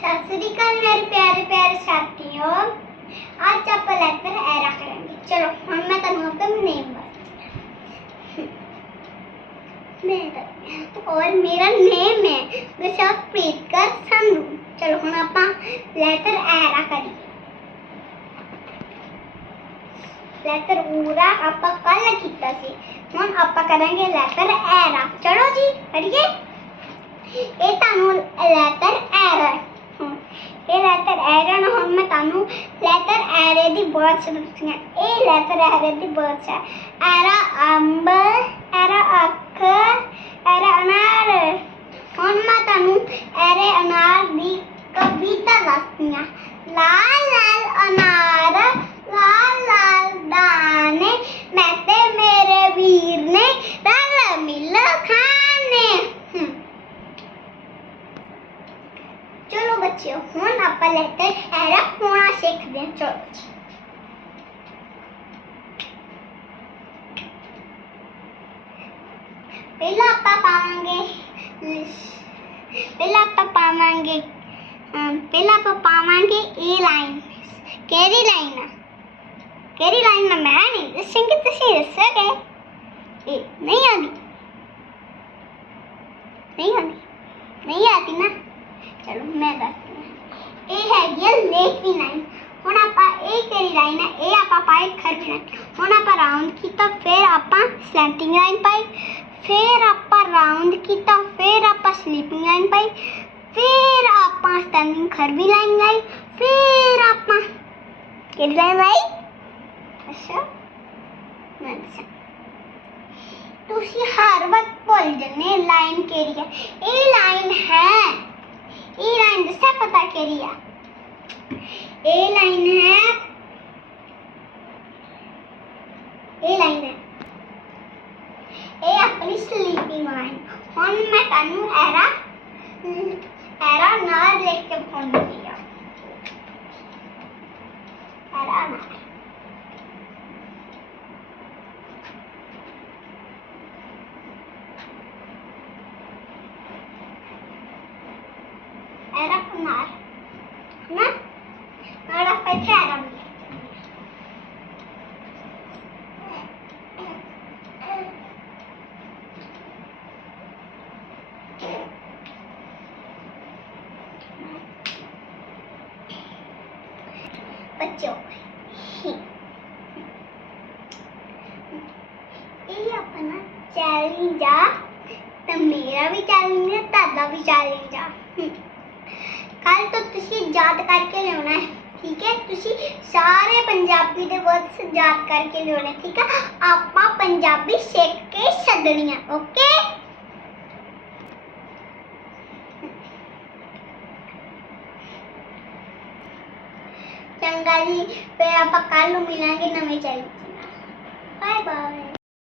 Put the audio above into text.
सतरीकाल मेरे प्यारे प्यारे साथियों। आज आप लाइफ पर ऐरा करेंगे। चलो, हम मैं तो तनु तुम नहीं बस तो- तो और मेरा नेम है गुरशोक प्रीत कर संधू। चलो, हम आप लेटर ऐरा करिए। लेटर ऊरा आप कल किता सी? हम आप करेंगे लेटर ऐरा। चलो जी, करिए। ये तनु लेटर ऐरा। ਇਹ ਲੈਟਰ ਐਰਰ ਹੁਣ, ਮੈਂ ਤੁਹਾਨੂੰ ਲੈਟਰ ਐਰੇ ਦੀ ਵਰਡਸ ਦੱਸੀਆਂ ਇਹ ਲੈਟਰ ਐਰੇ ਦੀ ਵਰਡਸ ਹੈ। ਐਰਾ ਅੰਬ ਐਰਾ ਅੱਖ ਐਰਾ ਅਨਾਰ। ਹੁਣ ਮੈਂ ਤੁਹਾਨੂੰ ਐਰੇ ਅਨਾਰ ਦੀ ਕਵਿਤਾ ਦੱਸਦੀਆਂ bence hona palette era una sequenza. पहला पापा पावांगे, पहला पापा पावांगे पहला पापा पावांगे ए लाइन, कैरी लाइन। ना कैरी लाइन ना मैं नहीं तो संगीत से रस गए। ए, नहीं आती। नहीं आती नहीं आती ना? चलो, मैं बात रखती ਇਹ ਹੈਗੀ ਹੈ ਲੇਖਵੀ ਲਾਈਨ ਹੁਣ ਆਪਾਂ ਇਹ ਕਿਹੜੀ ਲਾਈਨ ਹੈ ਇਹ ਆਪਾਂ ਪਾਈ ਖਰਵੀ ਲਾਈਨ ਹੁਣ ਆਪਾਂ ਰਾਉਂਡ ਕੀਤਾ ਫਿਰ ਆਪਾਂ ਸਲੈਂਟਿੰਗ ਲਾਈਨ ਪਾਈ ਫਿਰ ਆਪਾਂ ਰਾਉਂਡ ਕੀਤਾ ਫਿਰ ਆਪਾਂ ਸਲੀਪਿੰਗ ਲਾਈਨ ਪਾਈ ਫਿਰ ਆਪਾਂ ਸਟੈਂਡਿੰਗ ਖਰਵੀ ਲਾਈਨ ਲਾਈ ਫਿਰ ਆਪਾਂ ਕਿਹੜੀ ਲਾਈਨ ਲਾਈ ਅੱਛਾ ਮੈਂ ਦੱਸਾਂ ਤੁਸੀਂ ਹਰ ਵਕਤ ਭੁੱਲ ਜੰਨੇ ਲਾਈਨ ਕਿਹੜੀ ਹੈ ਇਹ ਲਾਈਨ ਹੈ ਇਹ ਲਾਈਨ ਦੱਸਿਆ एरिया ए लाइन है। ए लाइन है। ए अपनी स्लीपिंग लाइन हम मैं तनु एरा एरा ना देख के फ़ोन किया। एरा ना। एरा कुमार। अच्छा Pantera. बच्चों, ये अपना चैलेंज तो मेरा भी चैलेंज है, दादा भी चैलेंज हम्म। कल तो तुझे याद करके लेना है। ਠੀਕ ਹੈ? ਤੁਸੀਂ ਸਾਰੇ ਪੰਜਾਬੀ ਦੇ ਵਰਡਸ ਯਾਦ ਕਰਕੇ ਲਿਆਉਣੇ, ਠੀਕ ਹੈ? ਆਪਾਂ ਪੰਜਾਬੀ ਸਿੱਖ ਕੇ ਛੱਡਣੀ ਆ ਓਕੇ ਚੰਗਾ ਜੀ, ਫਿਰ ਆਪਾਂ ਕੱਲ ਨੂੰ ਮਿਲਾਂਗੇ ਨਵੇਂ ਚੈਲੰਜ ਬਾਏ ਬਾਏ